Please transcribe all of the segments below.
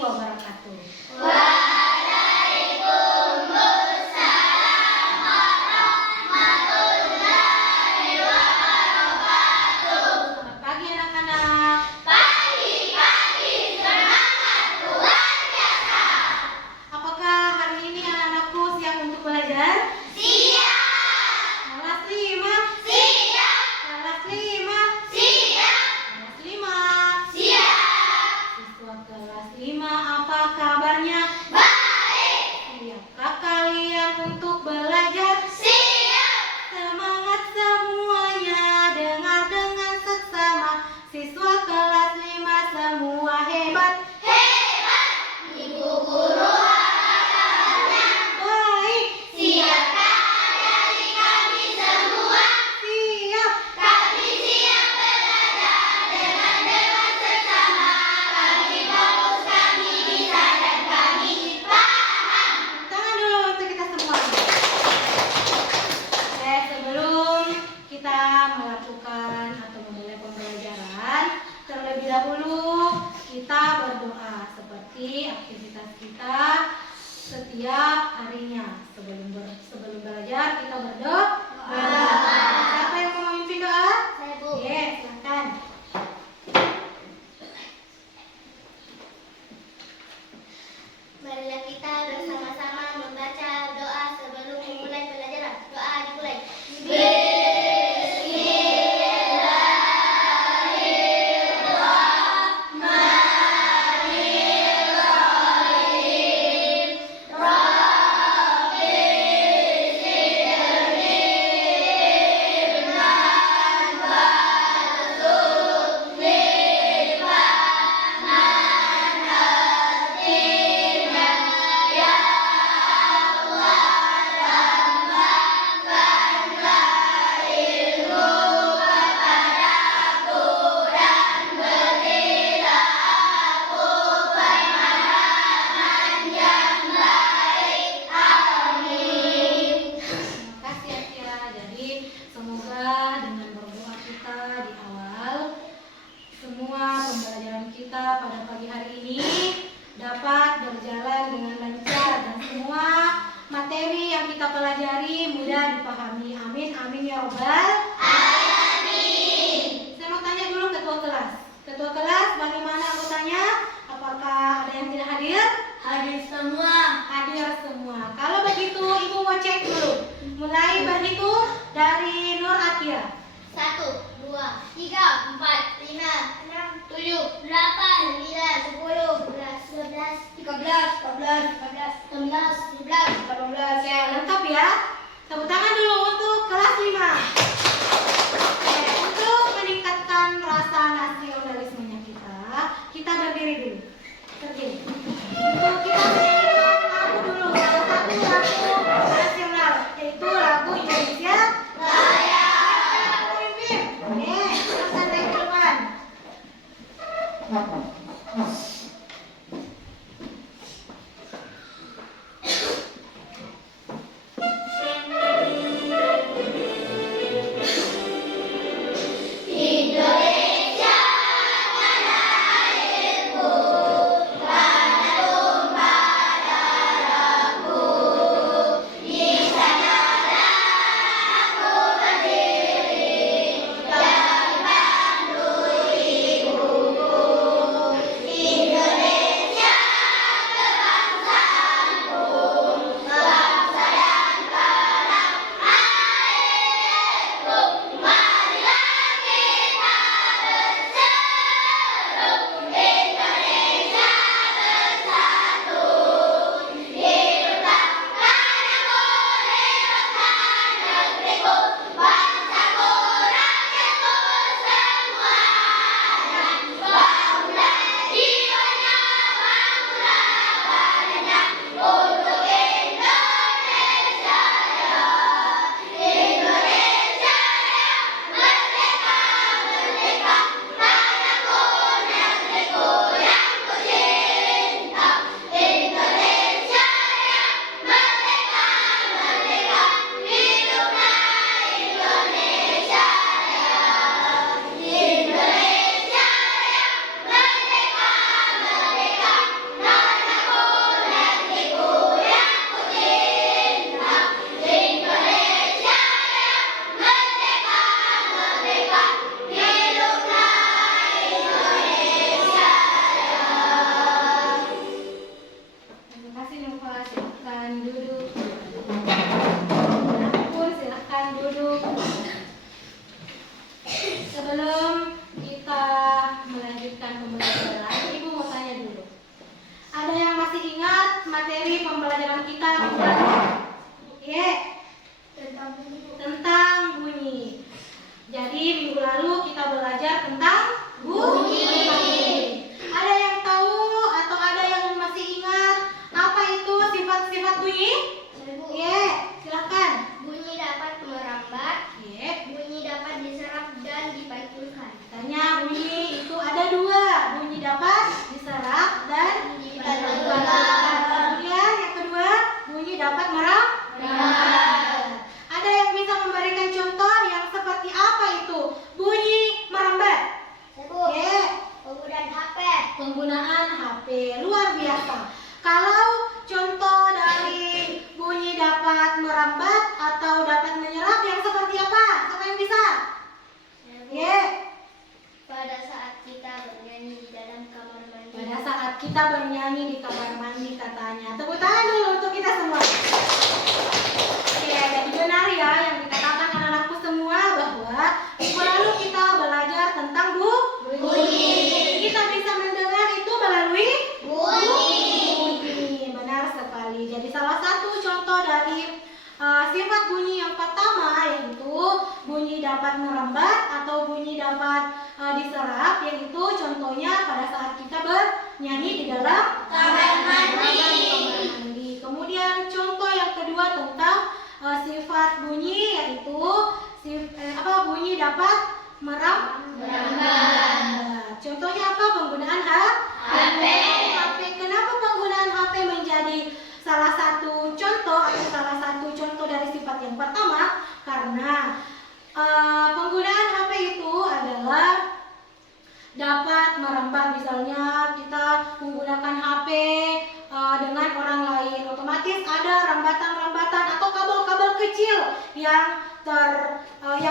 wabarakatuh. Waalaikumsalam warahmatullahi wabarakatuh. Selamat pagi anak-anak. Pagi, semangat luar biasa. Apakah hari ini anak-anakku siap untuk belajar? Siap. Kelas 5. Siap. Kelas 5. Siap. Kelas 5. Siap. Siswa kelas 5, apa kabarnya? Baik. Siapkah kalian untuk belajar? Siap. Semangat semuanya, dengar dengan seksama. Siswa kelas 5 semua hebat. Hebat. Ibu guru apa kabarnya? Baik. Siapkah adik-adik kami semua? Siap. Kami siap belajar dengan seksama. Kami fokus, kami bisa dan kami paham. Tangan dulu untuk kita semua. Oke, sebelum kita melakukan atau memulai pembelajaran, terlebih dahulu kita berdoa seperti aktivitas kita setiap harinya. Sebelum belajar kita berdoa. Siapa yang mau memimpin doa? Saya, Bu. Oke, silakan. Marilah kita bersama-sama membaca doa sebelum memulai pelajaran. Doa dimulai. Terima kasih Atia. Jadi semoga dengan berdoa kita di awal, semua pembelajaran kita pada pagi hari ini dapat berjalan dengan lancar dan semua materi yang kita pelajari mudah dipahami. Amin, amin ya robbal. Saya mau tanya dulu ketua kelas. Ketua kelas, bagaimana anggotanya? Apakah ada yang tidak hadir? Hadir semua. Hadir semua. Kalau begitu, Ibu mau cek dulu. Mulai berhitung dari Nur Atia. 1, 2, 3, 4, 5, 6, 7, 8, 9, 10, 11, 12, 13, 14, 15, 16, 17, 18. Oke, lengkap ya. Tepuk tangan dulu untuk kelas 5. Oke, untuk meningkatkan rasa nasionalismenya kita berdiri dulu. Berdiri. Untuk kita menyanyikan lagu dulu. Salah satu lagu nasional, yaitu lagu Indonesia Raya. Pemimpin. Oke, silakan naik duluan. Indonesia tanah airku, tanah tumpah darahku. Di sanalah aku berdiri, dari pandu ibuku. Indonesia Luar biasa. Kalau contoh dari bunyi dapat merambat atau dapat menyerap yang seperti apa? Siapa yang bisa? Ye. Pada saat kita bernyanyi di dalam kamar mandi. Pada saat kita bernyanyi di kamar mandi katanya. Tepuk tangan dulu untuk kita semua. Oke, jadi benar ya yang dikatakan anak-anakku semua bahwa minggu lalu kita belajar tentang bunyi. Kita bisa mendengar itu melalui bunyi. Benar sekali. Jadi salah satu contoh dari sifat bunyi yang pertama yaitu bunyi dapat merambat atau bunyi dapat diserap, yaitu contohnya pada saat kita bernyanyi di dalam kamar mandi. Kemudian contoh yang kedua tentang sifat bunyi yaitu bunyi dapat merambat. Contohnya apa? Penggunaan HP. Kenapa penggunaan HP menjadi salah satu contoh dari sifat yang pertama? Karena penggunaan HP itu adalah dapat merambat. Misalnya kita menggunakan HP dengan orang lain, otomatis ada rambatan-rambatan atau kabel-kabel kecil yang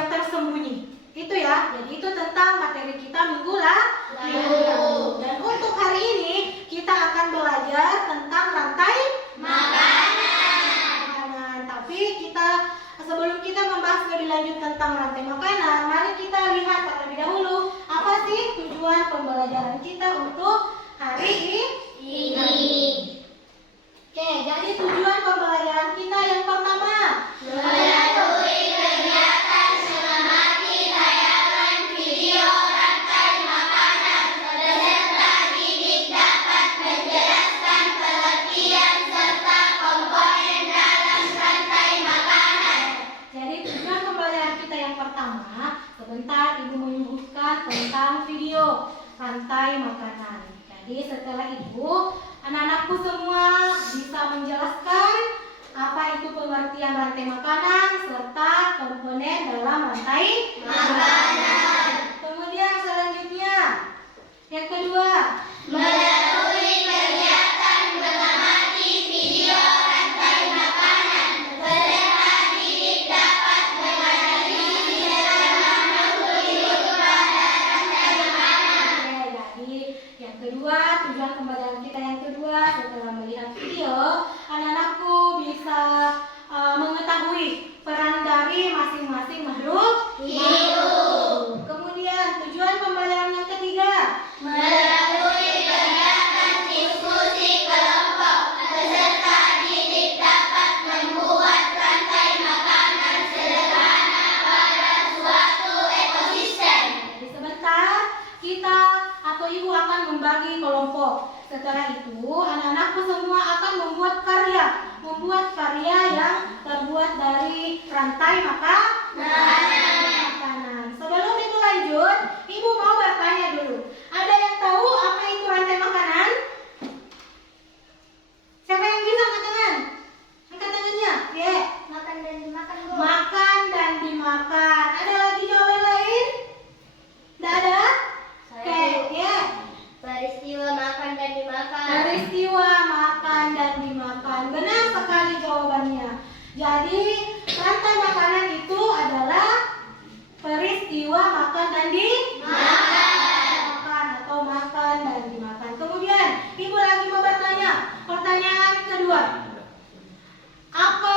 tersembunyi. Itu ya. Jadi itu tentang materi kita minggu lalu. Dan untuk hari ini kita akan belajar tentang rantai makanan. Tapi sebelum kita membahas lebih lanjut tentang rantai makanan, mari kita lihat terlebih dahulu apa sih tujuan pembelajaran kita untuk hari ini. Oke, jadi tujuan pembelajaran kita yang pertama Melalui kegiatan mengamati tayangan video rantai makanan, peserta didik dapat menjelaskan pengertian serta komponen dalam rantai makanan. Jadi tujuan pembelajaran kita yang pertama, sebentar Ibu menyebutkan tentang video rantai makanan. Jadi setelah Ibu, anak-anakku semua bisa menjelaskan apa itu pengertian rantai makanan serta komponen dalam rantai makanan. Kemudian selanjutnya, yang kedua, Melalui kegiatan mengamati video rantai makanan, peserta didik dapat menganalisis bagaimana kehidupan rantai makanan. Jadi yang kedua, tujuan pembelajaran kita yang kedua, setelah melihat video, anak-anakku bisa mengetahui peran dari masing-masing makhluk hidup. Kemudian tujuan pembelajaran yang ketiga, Melalui kegiatan diskusi kelompok, peserta didik dapat membuat rantai makanan sederhana pada suatu ekosistem. jadi sebentar kita atau Ibu akan membagi kelompok. Setelah itu, anak-anakku semua akan membuat karya yang terbuat dari rantai makanan. Sebelum Ibu lanjut, Ibu mau bertanya dulu. Ada yang tahu apa itu rantai makanan? Siapa yang bisa angkat tangan? Angkat tangannya. Ye. Makan dan dimakan, Bu. Makan dan dimakan. Ada lagi jawaban lain? Tidak ada? Oke, ya. Peristiwa makan dan dimakan. Peristiwa makan dan dimakan. Benar sekali jawabannya. Jadi rantai makanan itu adalah peristiwa makan dan dimakan atau makan dan dimakan. Kemudian Ibu lagi mau bertanya. Pertanyaan kedua. Apa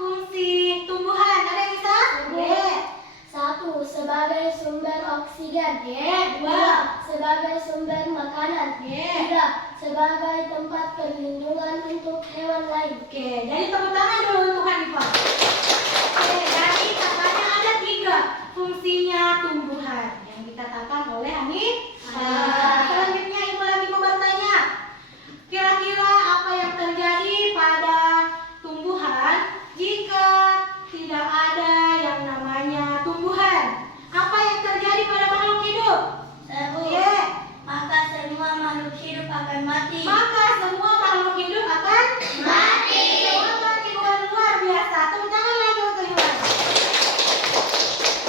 fungsi tumbuhan? Ada yang bisa? Ye. 1. Sebagai sumber oksigen. Ye. 2. Sebagai sumber makanan. Ye. 3. Sebagai tempat perlindungan untuk hewan lain. Oke, jadi tepuk tangan dulu untuk Hanifah. Oke, jadi katanya ada 3 fungsinya tumbuhan yang dikatakan oleh Hanifah. Selanjutnya Ibu lagi mau bertanya. Kira-kira apa yang terjadi pada tumbuhan jika tidak ada yang namanya tumbuhan? Apa yang terjadi pada makhluk hidup? 1. Ye. Maka semua makhluk hidup akan mati. Maka semua makhluk hidup akan Mati. Jawaban Ibu luar biasa. Tepuk tangan lagi untuk Ibu.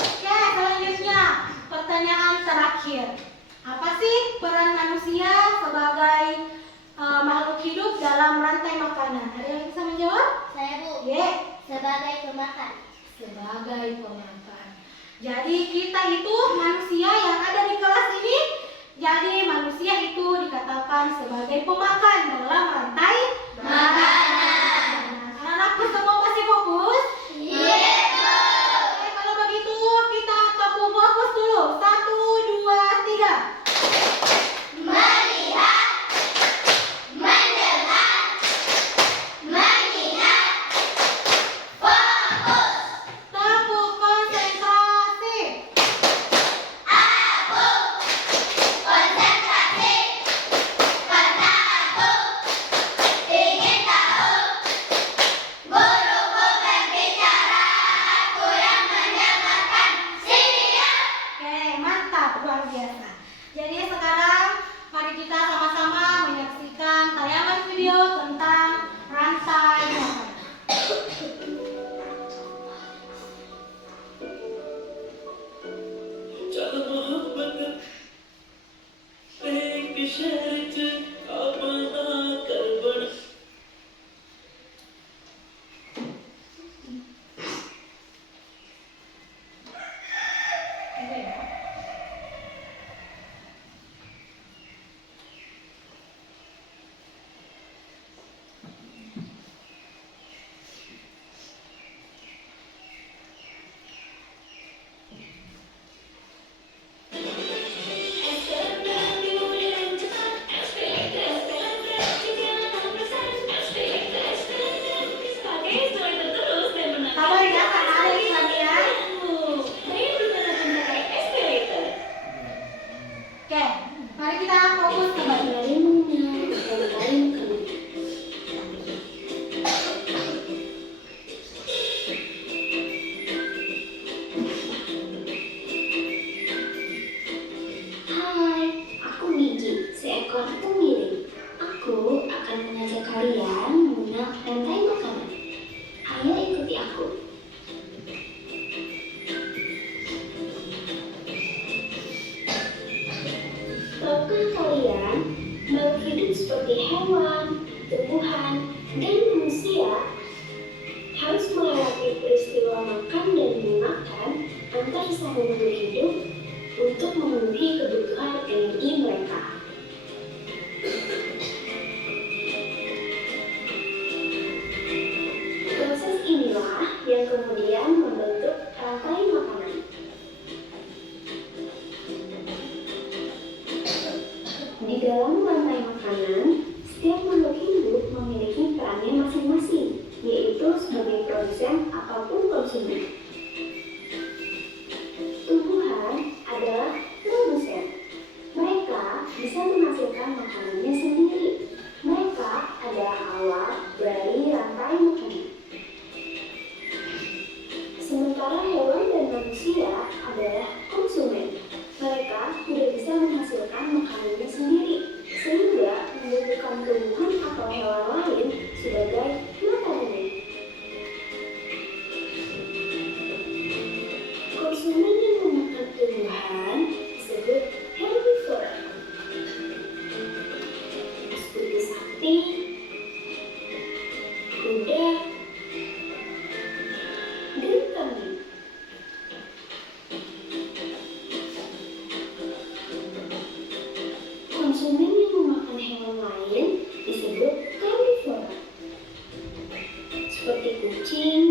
Oke, selanjutnya pertanyaan terakhir. Apa sih peran manusia sebagai makhluk hidup dalam rantai makanan? Ada yang bisa menjawab? Saya, Bu. Ye. Sebagai pemakan. Sebagai pemakan. Jadi kita itu manusia yang ada di kelas ini. Jadi manusia itu dikatakan sebagai pemakan dalam rantai makanan. Anak-anakku semua masih fokus? Iya, Bu. Oke, kalau begitu kita tepuk fokus dulu. 1, 2, 3. Melihat, mendengar, mengingat, fokus. Tepuk konsentrasi. Aku konsentrasi karena aku ingin tahu. Guruku berbicara, aku yang mendengarkan. Sini ya. Oke, mantap, luar biasa. Jadi sekarang mari kita sama-sama menyaksikan tayangan video tentang rantai makanan. ज्यादा मोहब्बत एक शर्त अपना कर बन Sabar ya, Kak Alex lagi ya. Oke, mari kita fokus kembali. Hai, aku Biji, seekor pengiring. Aku akan mengajak kalian mengenal rantai makanan. Ayo ikuti aku. Tahukah kalian, makhluk hidup seperti hewan, tumbuhan, dan manusia harus melewati peristiwa makan dan memakan antar satu makhluk hidup untuk memenuhi kebutuhan energi mereka. Proses inilah yang kemudian membentuk rantai makanan. Di dalam rantai makanan, setiap makhluk hidup memiliki perannya masing-masing, yaitu sebagai produsen ataupun konsumen. Tumbuhan adalah produsen. Mereka bisa menghasilkan makanannya sendiri. Mereka adalah awal dari rantai makanan. Sementara hewan dan manusia adalah konsumen. Mereka tidak bisa menghasilkan makanannya sendiri, sehingga membutuhkan tumbuhan atau hewan lain sebagai makanannya. Konsumen yang memakan tumbuhan disebut herbivora. Seperti sapi, kuda, dan kambing. Konsumen yang memakan hewan lain disebut karnivora. Seperti kucing,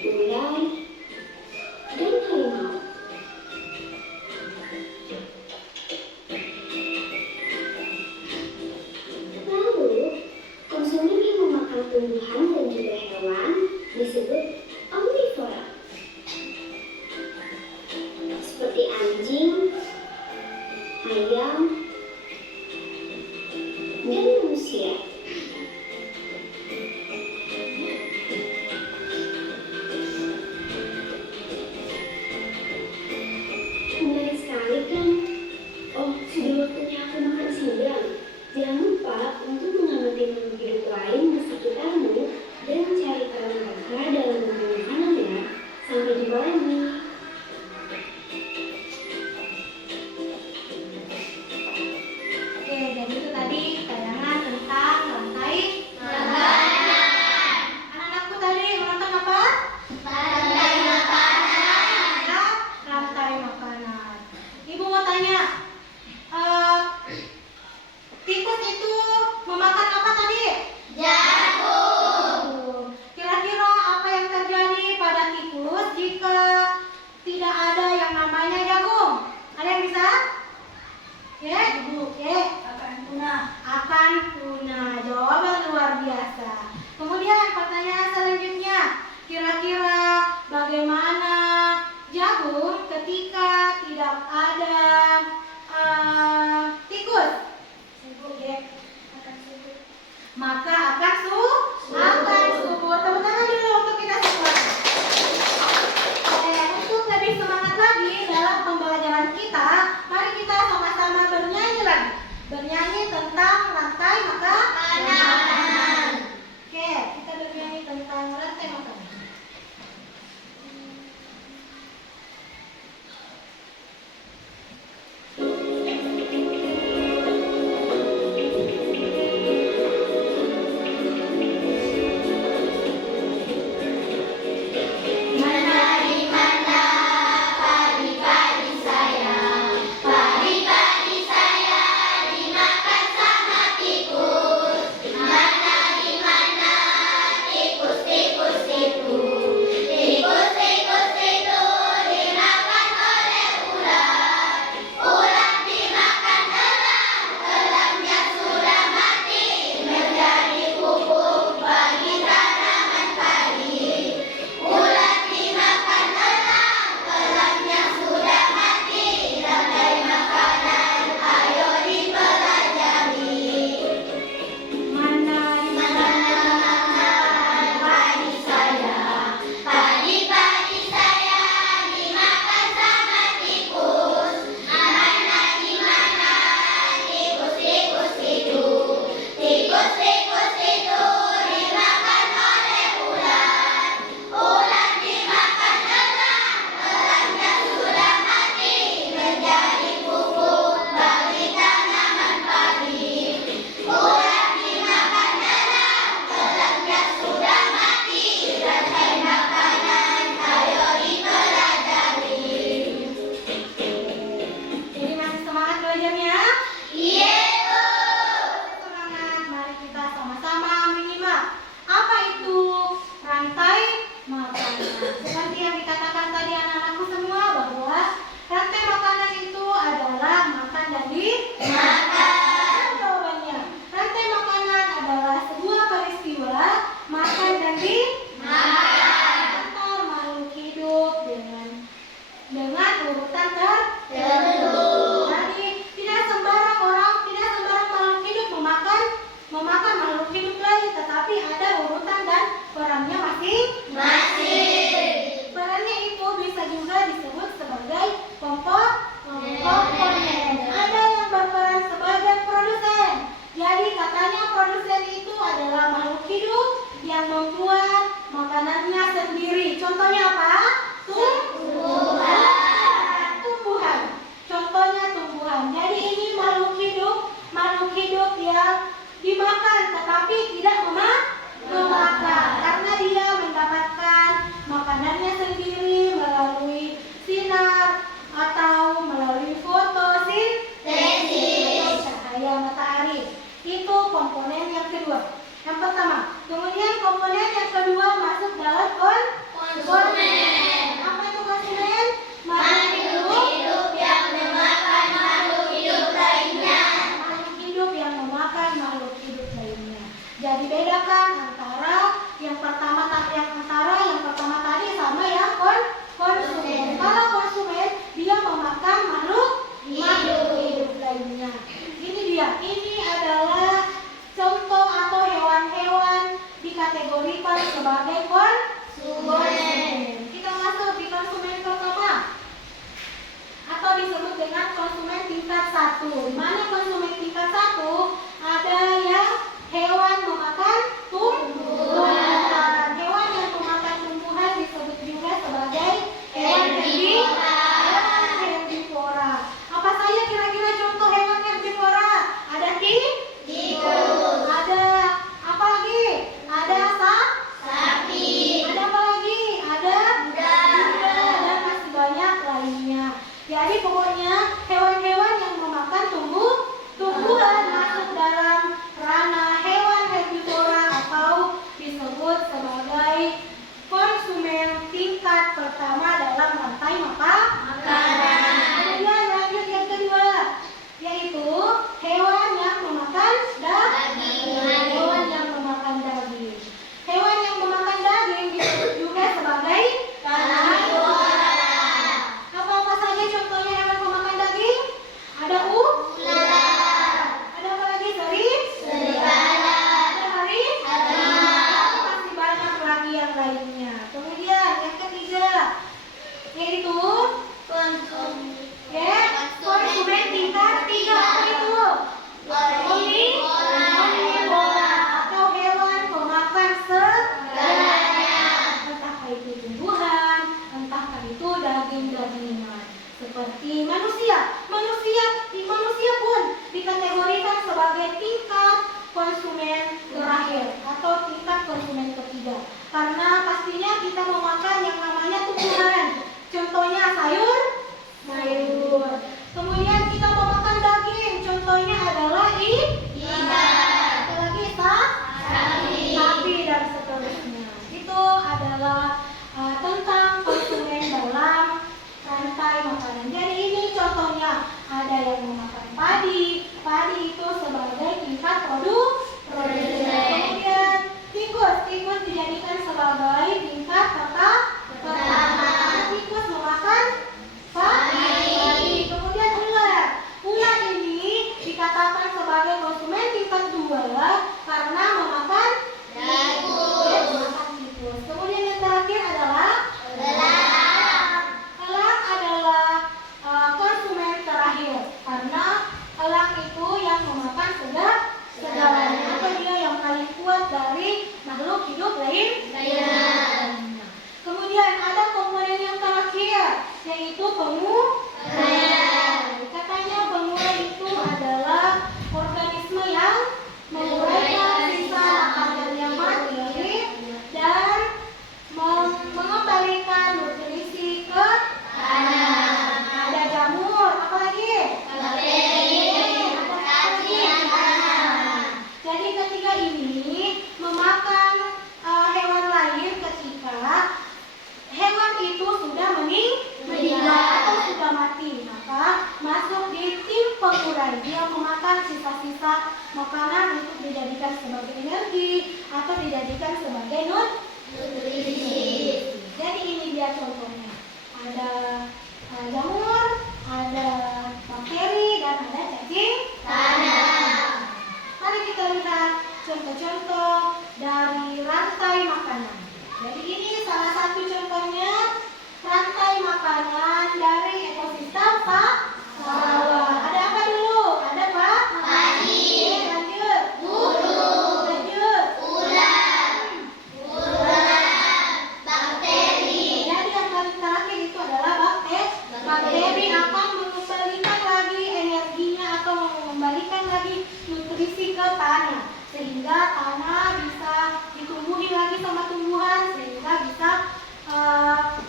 ular, dan harimau. Lalu, konsumen yang memakan tumbuhan dan juga hewan disebut omnivora. Seperti anjing, ayam, dan manusia. Menarik sekali kan? Oh, sudah waktunya aku makan siang. Jangan lupa untuk mengamati makhluk hidup lain di sekitarmu dan cari peran mereka dalam bentuk makanan ya. Sampai jumpa lagi. Akan punah. Jawaban luar biasa. Kemudian pertanyaan selanjutnya, kira-kira bagaimana jagung ketika tidak ada tikus? Maka akan subur. Tepuk tangan dulu untuk kita semua. Untuk lebih semangat lagi dalam pembelajaran kita, mari kita sama-sama bernyanyi lagi. Bernyanyi tentang rantai makanan. Oke, kita bernyanyi tentang rantai makanan. Jadi pokoknya hewan-hewan yang memakan tumbuh menggunakan sisa-sisa makanan untuk dijadikan sebagai energi atau dijadikan sebagai nutrisi. Jadi ini dia contohnya. Ada jamur, ada bakteri, dan ada cacing tanah. Mari kita lihat contoh-contoh dari rantai makanan. Jadi ini salah satu contohnya rantai makanan dari ekosistem sawah. Ada apa dulu? Ada apa? Padi. Lanjut. Burung. Lanjut. Ulat. Bakteri. Jadi yang paling terakhir itu adalah bakteri akan mengembalikan lagi energinya atau mengembalikan lagi nutrisi ke tanah sehingga tanah bisa ditumbuhi lagi sama tumbuhan sehingga bisa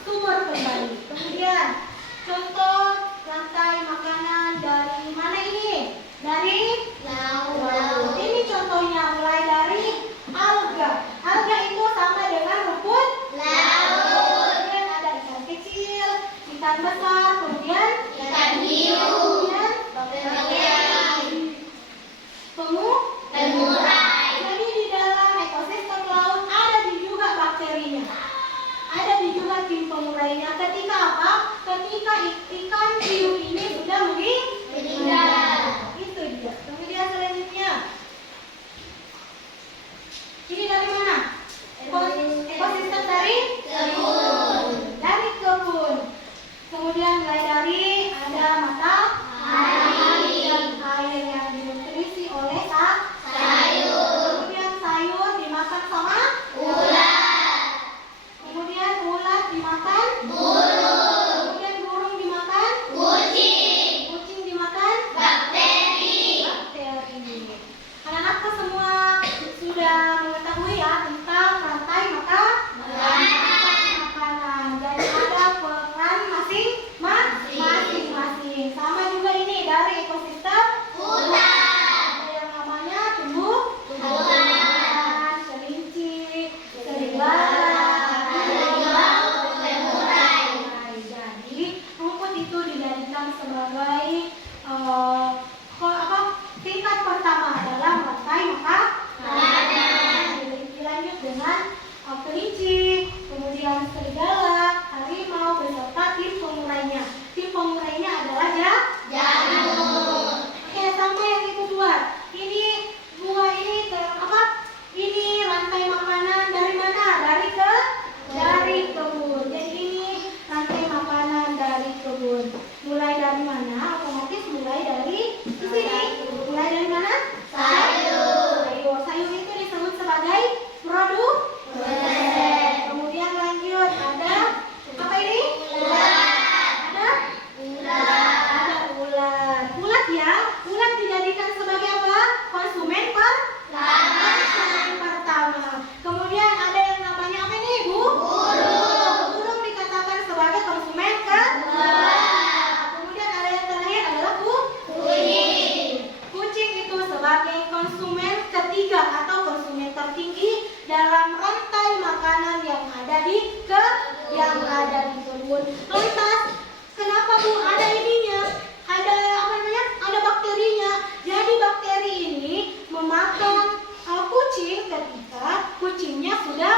subur kembali. Kemudian contoh rantai makanan dari mana ini? Dari laut. Ini contohnya mulai dari alga. Alga itu sama dengan rumput Laut. kemudian ada ikan kecil, ikan besar, kemudian Ikan hiu. kemudian Bakteri. temurai. Jadi di dalam ekosistem laut ada juga bakterinya. Ada juga tim pemurainya. Ketika apa? Ketika ikan hiu ini sudah Meninggal. Itu dia. Kemudian selanjutnya. Ini dari mana? Ekosistem dari Kebun. dari kebun. Kemudian mulai dari ada matahari dan air yang dinutrisi oleh Sayur. kemudian sayur dimakan sama Ulat. kemudian ulat dimakan Burung. kemudian burung dimakan Kucing. kucing dimakan Bakteri. anak-anakku semua sudah mengetahui ya tentang rantai makanan. Jadi ada peran masing-masing. Sama juga ini dari ekosistem Hutan. ada yang namanya tumbuhan, kelinci, serigala, jadi rumput itu dijadikan sebagai tingkat pertama dalam rantai makanan. Dilanjut dengan kelinci, kemudian serigala, harimau beserta tim pemurainya. Tim pemurainya adalah Jamur. Oke, sama yang itu buah. Ini buah ini Ini rantai makanan dari mana? Dari kebun. Jadi ini rantai makanan dari kebun. Mulai dari mana? Otomatis mulai dari sini. Mulai dari mana? Sayur. Sayur itu disebut sebagai produk. Kemudian lanjut ada apa ini? Ada ulat. Ulat ya. Ulat dijadikan sebagai apa? Konsumen pertama. Kemudian ada yang namanya apa ini, Bu? Burung dikatakan sebagai konsumen kedua. Kemudian ada yang terakhir adalah kucing itu sebagai konsumen ketiga atau konsumen tertinggi dalam rantai makanan yang ada di kebun. Lantas, kenapa Bu ada ininya? Ada apa namanya? Ada bakterinya. Jadi bakteri ini memakan kucing ketika kucingnya sudah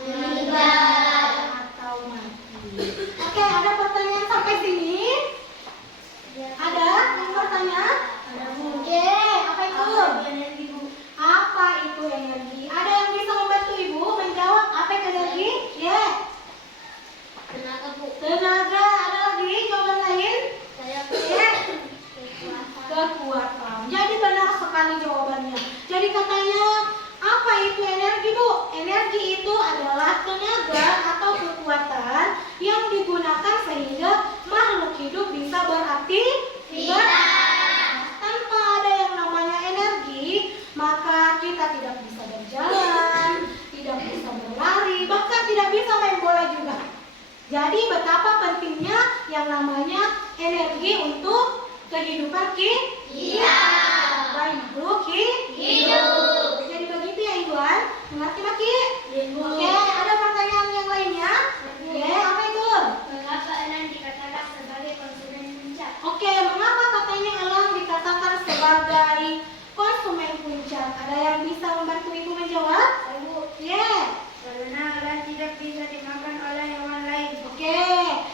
meninggal atau mati. Oke, ada pertanyaan sampai sini? Ada yang bertanya? Oke, apa itu? Apa itu energi? Ada yang bisa membantu Ibu menjawab apa itu energi? Tenaga. Ada lagi jawaban lain? Kekuatan. Jadi benar sekali jawabannya. Jadi katanya apa itu energi, Bu? Energi itu adalah tenaga atau kekuatan yang digunakan sehingga makhluk hidup bisa beraktivitas. Tanpa ada yang namanya energi, maka kita tidak bisa berjalan, tidak bisa berlari, bahkan tidak bisa main bola juga. Jadi betapa pentingnya yang namanya energi untuk kehidupan kita sebagai makhluk hidup. Jadi begitu ya Ibuan, mengerti Maki? Oke, ada pertanyaan yang lainnya? Oke, apa itu? Mengapa elang dikatakan sebagai konsumen puncak? Oke, mengapa katanya elang dikatakan sebagai Ada yang bisa membantu ibu menjawab? Ibu. Yeah. Karena elang tidak bisa dimakan oleh hewan lain. Oke,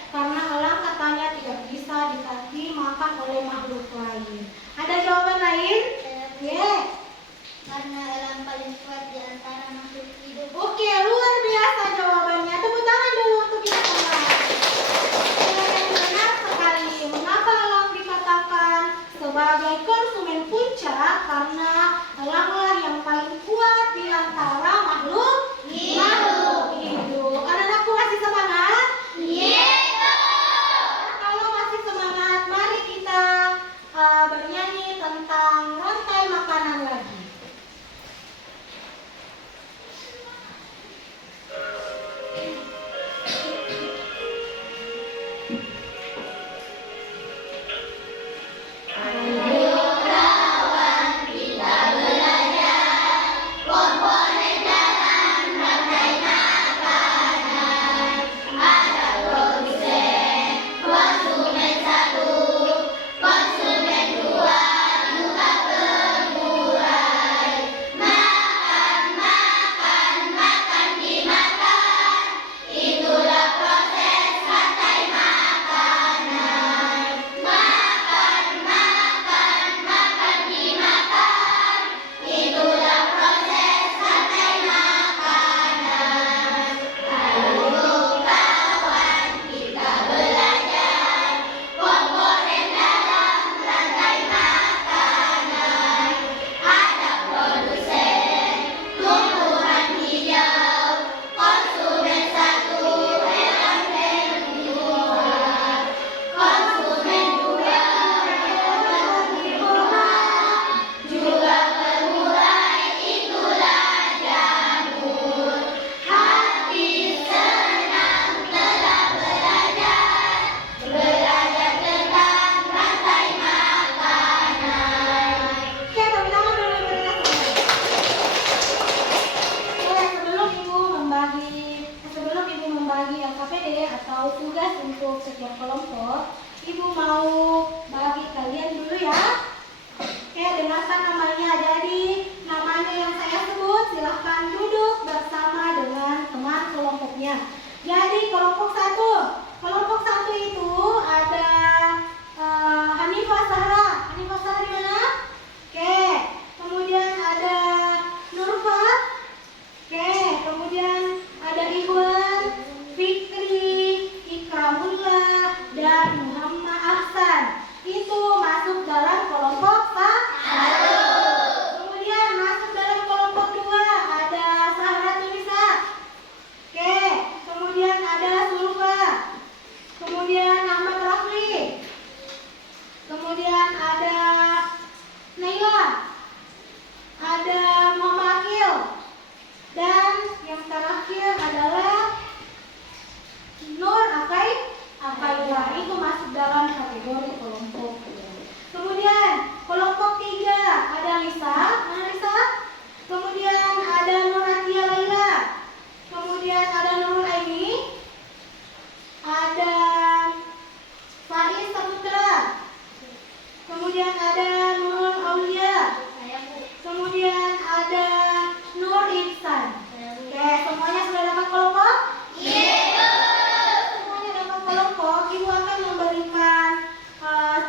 karena elang katanya tidak bisa dimakan oleh makhluk lain. Ada jawaban lain? Yeah. Karena elang paling kuat di antara makhluk hidup. Oke, luar biasa jawabannya. Tepuk tangan dulu untuk kita semua. Benar sekali. Mengapa elang dikatakan sebagai konsumen puncak? Karena elanglah yang paling kuat di antara makhluk hidup. Anak-anakku masih semangat? Kalau masih semangat, mari kita bernyanyi tentang rantai makanan lagi. Atau tugas untuk setiap kelompok, ibu mau bagi kalian dulu ya. Oke, dengarkan namanya. Jadi namanya yang saya sebut, silahkan duduk bersama dengan teman kelompoknya. Jadi kelompok satu itu ada Hanifah Sahra. Hanifah Sahra di mana? Oke, kemudian ada Nurfa. Oke, kemudian ada Iwan, Fikri, Ikramullah, dan Muhammad Ahsan. Itu masuk dalam kelompok satu. Kemudian masuk dalam kelompok 2 ada Sahra Tunisa. Oke, kemudian ada Sulfa. Kemudian Ahmad Rafli. Kemudian ada Naila. Ada Muhammad Akil. Dan yang terakhir adalah Nur Afaidlah. Itu masuk dalam kategori kelompok 2. Kemudian kelompok 3 ada Lisa. Mana Lisa? Kemudian ada Nur Atia Laila. Kemudian ada Nurul Aini. Ada Faiz Saputra. Kemudian ada Nurul Aulia. Kemudian ada Nur Ihsan. Oke, semuanya sudah dapat kelompok? Semuanya dapat kelompok. Ibu akan memberikan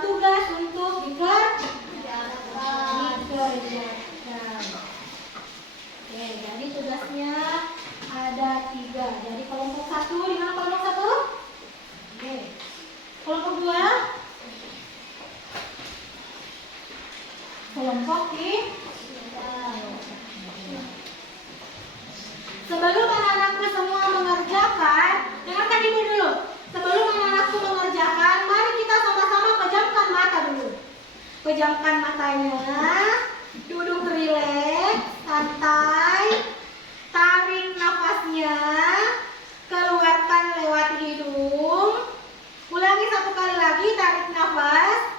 tugas untuk dikerjakan. Oke, jadi tugasnya ada 3. Jadi kelompok 1, di mana kelompok 1? Oke. Kelompok 2? Kelompok 3. Sebelum anak-anakku semua mengerjakan, dengarkan ibu dulu. Sebelum anak-anakku mengerjakan, mari kita sama-sama pejamkan mata dulu. Pejamkan matanya, duduk rileks, santai, tarik nafasnya, keluarkan lewat hidung. Ulangi 1 kali lagi, tarik nafas,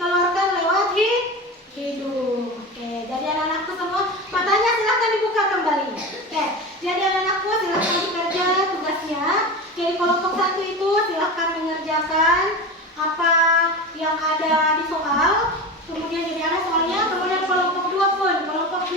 keluarkan lewat hidung. Oke, jadi anak-anakku semua matanya silahkan dibuka kembali. Oke, jadi anak-anakku silahkan bekerja tugasnya. Jadi kelompok 1 itu silahkan mengerjakan apa yang ada di soal. Kemudian jadi ada soalnya. Kemudian kelompok 2 pun, kelompok 2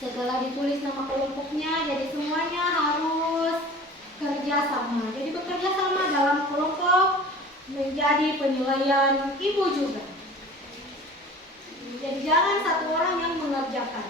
Setelah ditulis nama kelompoknya, jadi semuanya harus kerja sama. Jadi bekerja sama dalam kelompok menjadi penilaian ibu juga. Jadi jangan satu orang yang mengerjakan.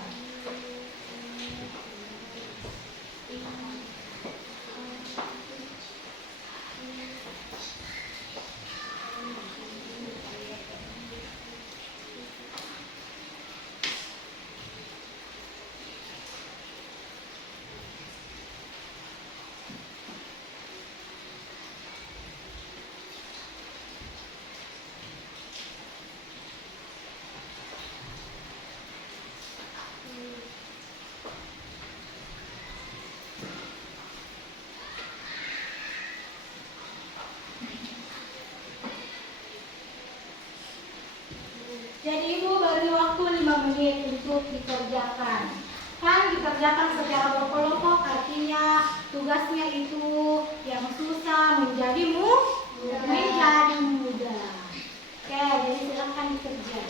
Jadi ibu beri waktu 5 menit untuk dikerjakan. Kan dikerjakan secara berkelompok, artinya tugasnya itu yang susah menjadi mudah. Oke, jadi silakan dikerja.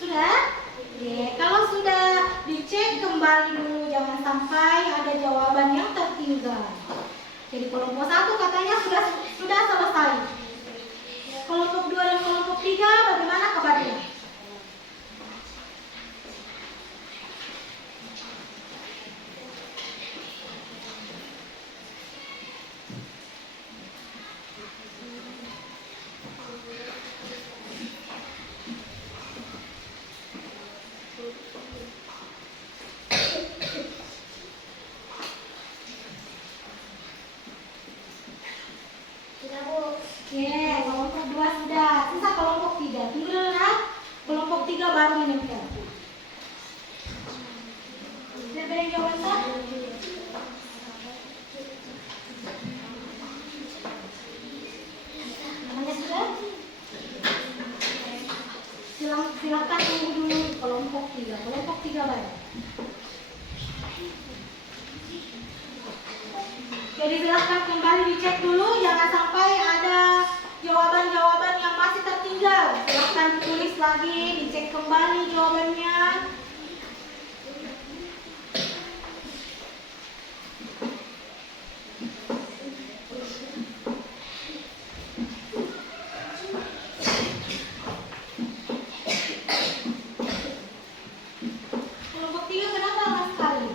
Sudah? Oke, kalau sudah dicek kembali dulu, jangan sampai ada jawaban yang tertinggal. Jadi kelompok 1 katanya sudah selesai. Kelompok 2 dan kelompok 3 bagaimana kabarnya? Sudah, Bu. Oke, kelompok 2 sudah. Sisa kelompok 3. Tunggu dulu nak. Kelompok 3 baru menempel. Sudah ada yang jawab tak? Namanya sudah? Silakan tunggu dulu kelompok 3. Kelompok 3 baru. Jadi silahkan kembali dicek dulu, jangan sampai ada jawaban-jawaban yang masih tertinggal. Silahkan ditulis lagi, dicek kembali jawabannya. Kelompok 3 kenapa lama sekali?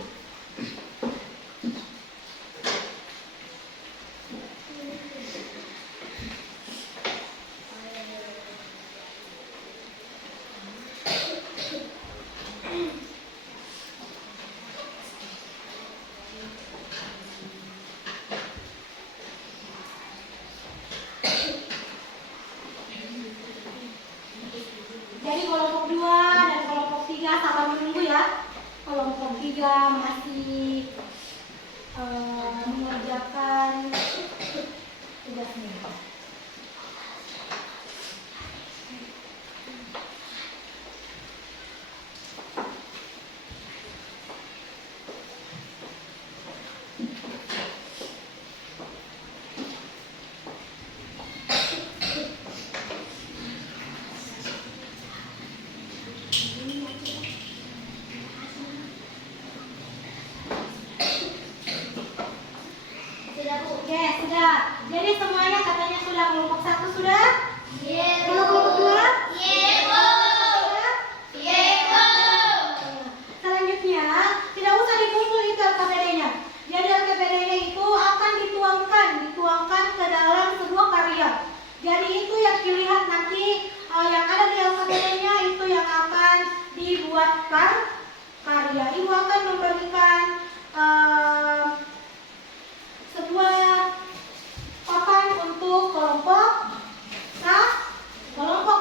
Jadi kelompok 2 dan kelompok 3 sabar menunggu ya. Kelompok 3 masih mengerjakan tugasnya. Sudah, Bu. Oke, sudah. Jadi semuanya katanya sudah. Kelompok 1 sudah? Iya, Bu. Kalau kelompok 2? Iya, Bu. Iya, Bu. Selanjutnya, tidak usah dikumpul itu LKPD-nya. Jadi LKPD-nya itu akan dituangkan ke dalam sebuah karya. Jadi itu yang dilihat nanti yang ada di LKPD-nya itu yang akan dibuat karya. Ibu akan memberikan sebuah papan untuk kelompok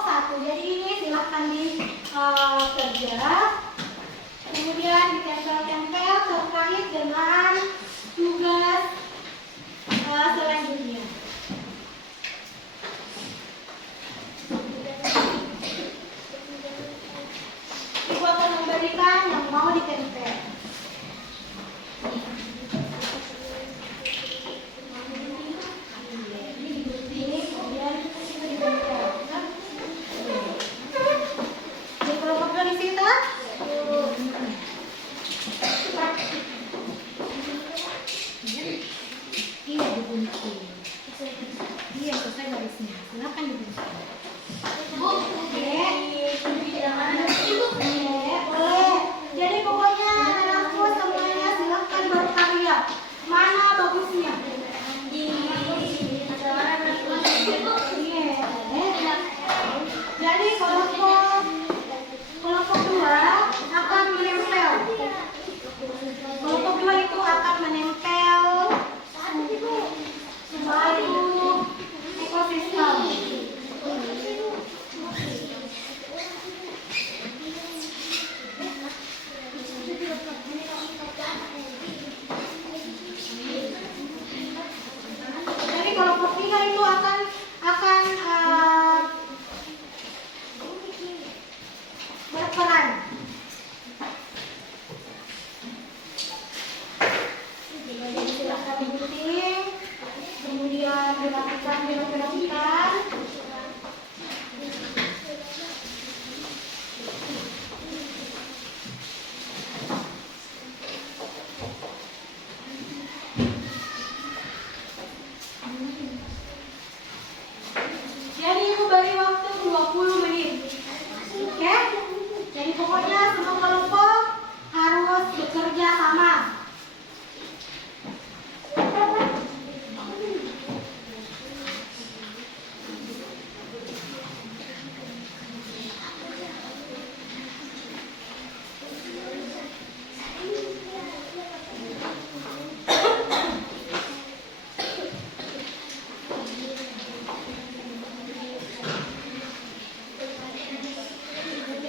1. Jadi ini silahkan dikerja. Kemudian ditempel-tempel terkait dengan tugas selanjutnya. ikan yang mau ditempel. Ini kemudian kita ditempel. Jadi kelompok dua di situ. Iya digunting. Iya selesai garisnya. Silakan digunting. Bu, Boleh. Jadi pokoknya anakku semuanya silakan berkarya. Mana bagusnya? Iya. Jadi kelompok dua akan menempel. Kelompok dua itu akan menempel suatu ekosistem. Jadi kelompok tiga itu akan berperan. Jadi silakan digunting, kemudian dilakukan belok-belokan. Jadi ibu beri waktu 20 menit. Oke? Jadi pokoknya semua kelompok harus bekerja sama.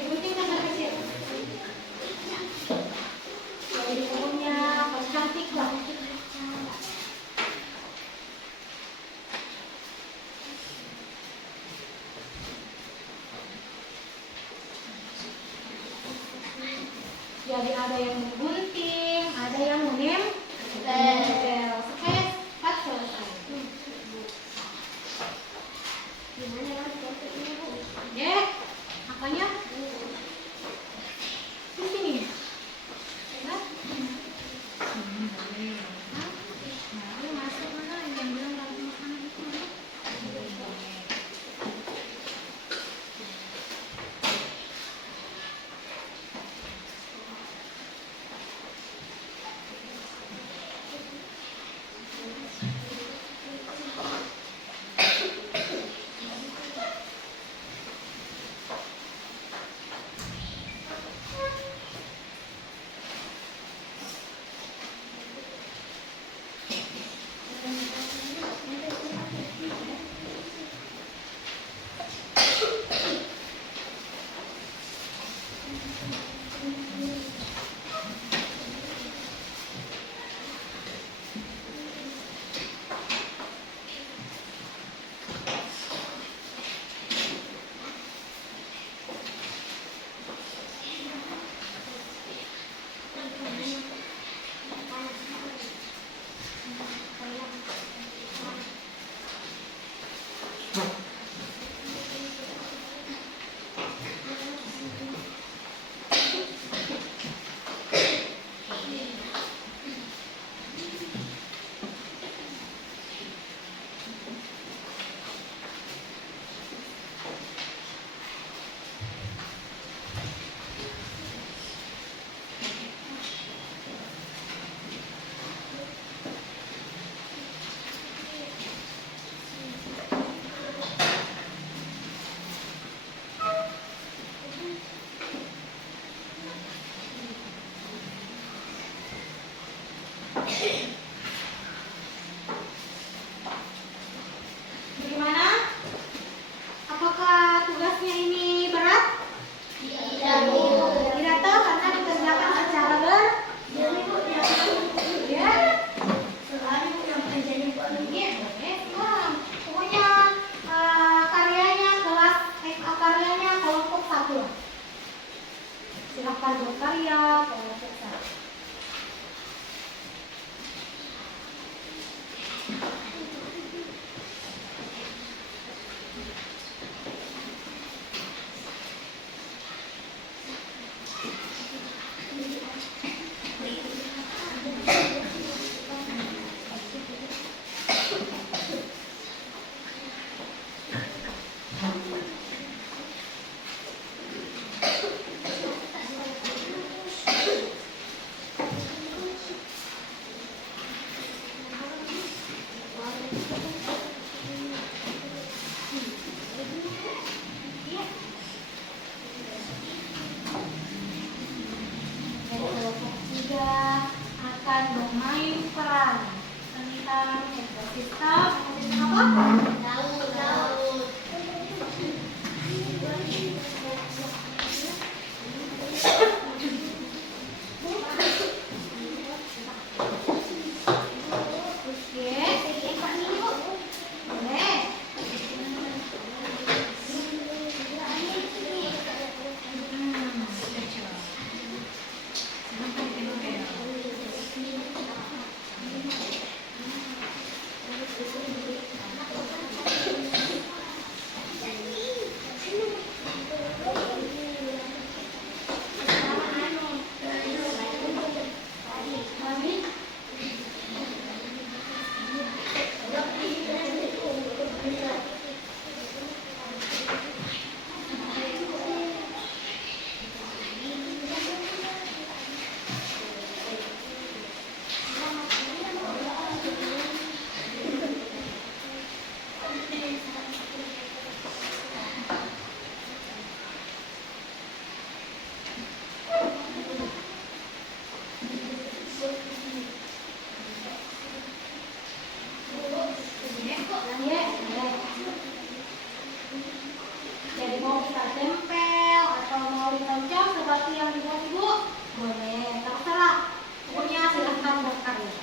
Gunting sampai kecil. Jadi pokoknya harus cantik lah. Jadi ada yang menggunting, ada yang menempel. Supaya cepat selesai. Ya, apanya? Di sini. Ya. Baru masuk mana yang bilang lagi makanan itu mana? Silahkan berkarya, kalau sukses. Kelompok 3 akan bermain peran tentang ekosistem apa? Laut. Jadi mau kita tempel atau mau ditancap seperti yang dibuat ibu, boleh, terserah. Pokoknya silahkan berkarya.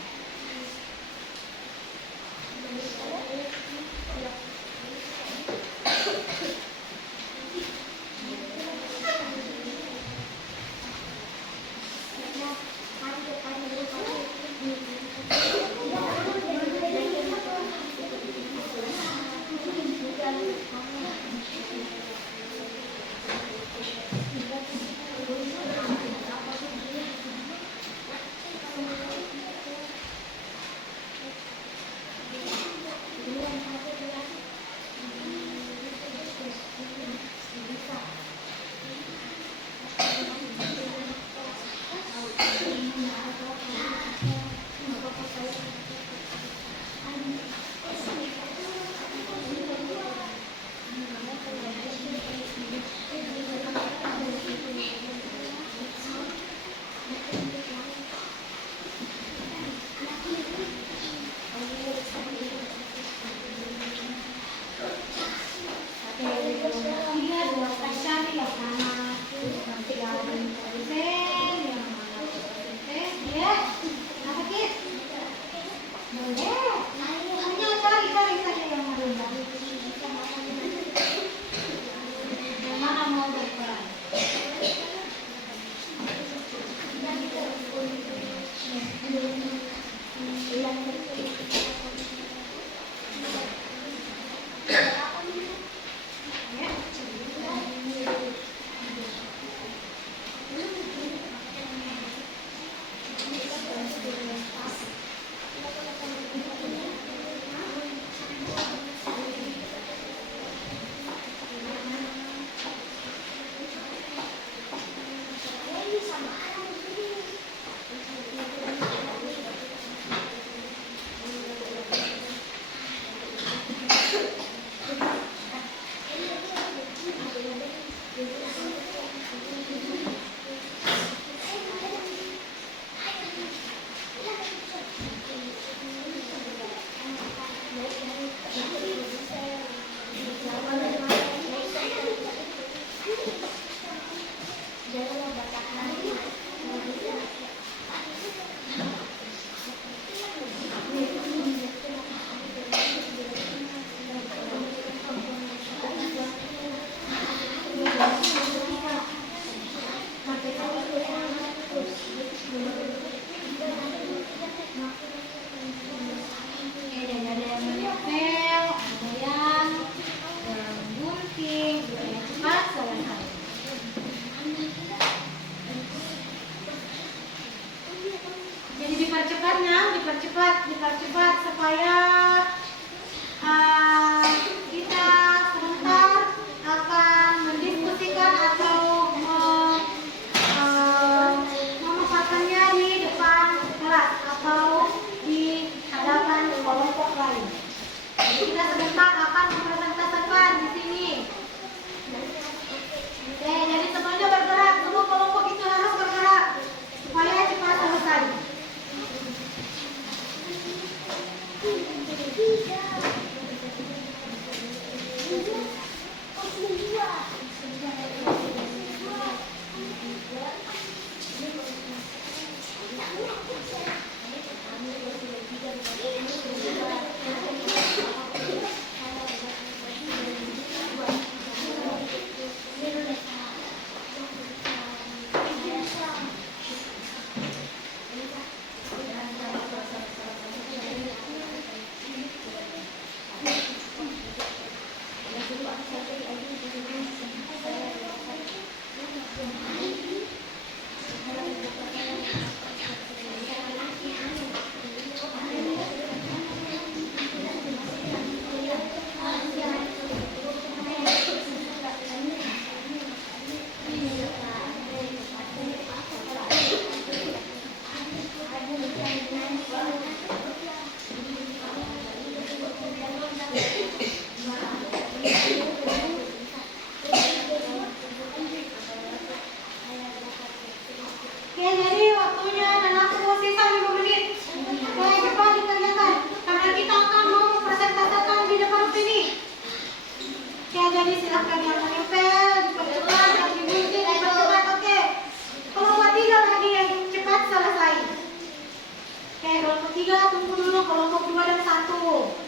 Oke, jadi waktunya dan aku sisa 5 menit. Oke, cepat dikerjakan. Karena kita akan mau presentasikan di depan sini. Oke, jadi silahkan yang menempel, dipercepat, yang digunting, dipercepat. Oke, kelompok 3 lagi yang cepat selesai. Oke, kelompok 3 tunggu dulu, kelompok 2 dan 1.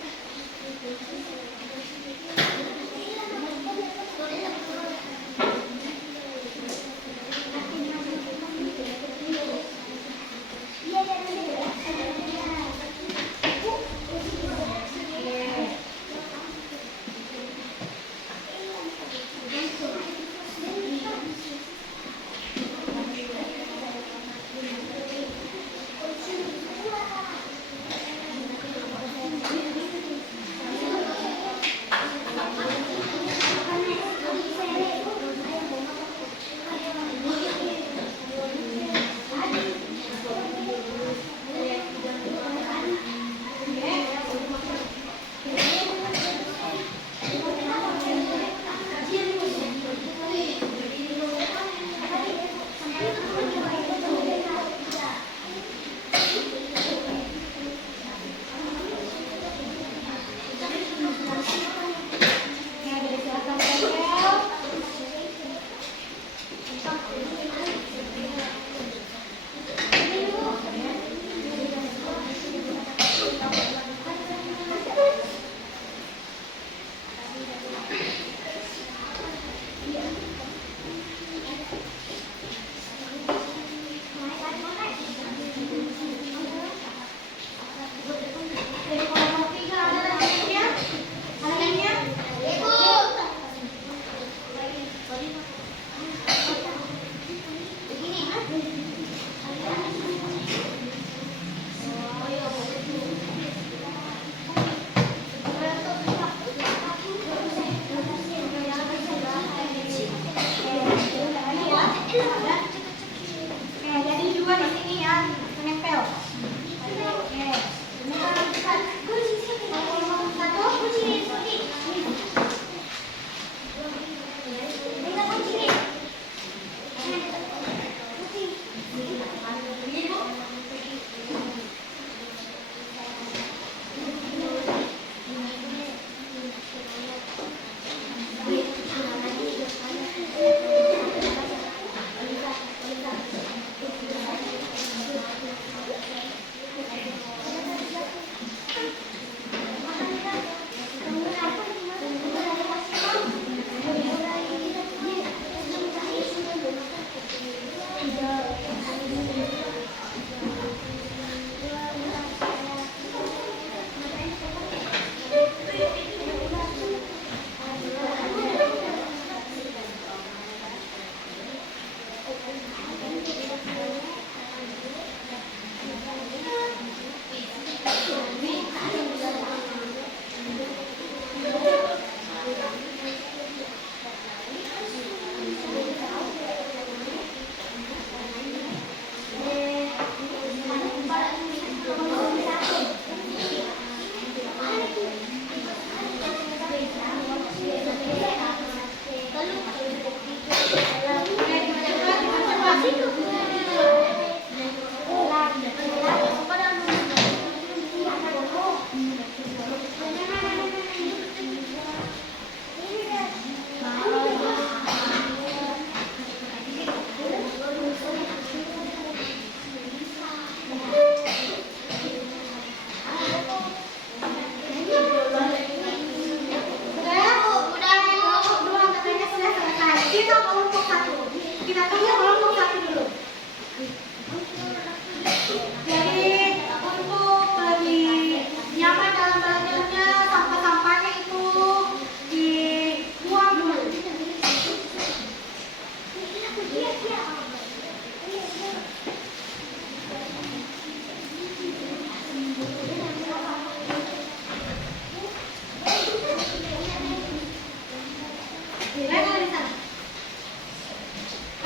Lem ada di sana.